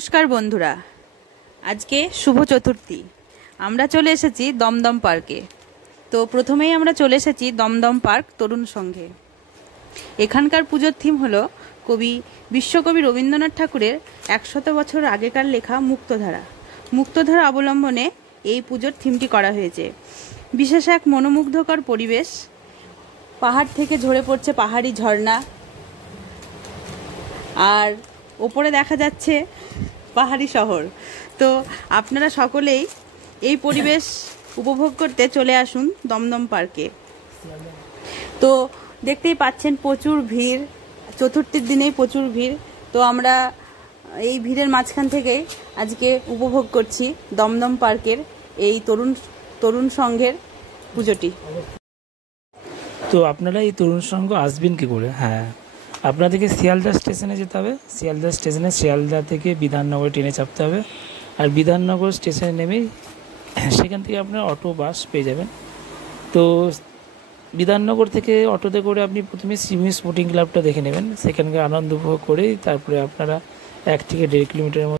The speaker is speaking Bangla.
নমস্কার বন্ধুরা, আজকে শুভ চতুর্থী। আমরা চলে এসেছি দমদম পার্কে। তো প্রথমেই আমরা চলে এসেছি দমদম পার্ক তরুণ সংঘে। এখানকার পুজোর থিম হলো বিশ্বকবি রবীন্দ্রনাথ ঠাকুরের 100 বছর আগেকার লেখা মুক্তধারা অবলম্বনে এই পুজোর থিমটি করা হয়েছে। বিশেষ এক মনোমুগ্ধকর পরিবেশ, পাহাড় থেকে ঝরে পড়ছে পাহাড়ি ঝর্ণা, আর ওপরে দেখা যাচ্ছে পাহাড়ি শহর। তো আপনারা সকলেই এই পরিবেশ উপভোগ করতে চলে আসুন দমদম পার্কে। তো দেখতেই পাচ্ছেন প্রচুর ভিড়, চতুর্থীর দিনেই প্রচুর ভিড়। তো আমরা এই ভিড়ের মাঝখান থেকে আজকে উপভোগ করছি দমদম পার্কের এই তরুণ সংঘের পুজোটি। তো আপনারা এই তরুণ সংঘ আসবেন কী করে? হ্যাঁ, আপনাদেরকে শিয়ালদা স্টেশনে যেতে হবে। শিয়ালদা থেকে বিধাননগর ট্রেনে চাপতে হবে, আর বিধাননগর স্টেশনে নেমেই সেখান থেকে আপনার অটো বাস পেয়ে যাবেন। তো বিধাননগর থেকে অটোতে করে আপনি প্রথমে সিমি স্পোর্টিং ক্লাবটা দেখে নেবেন, সেখানকার আনন্দ উপভোগ করেই তারপরে আপনারা 1 থেকে 1.5 কিলোমিটারের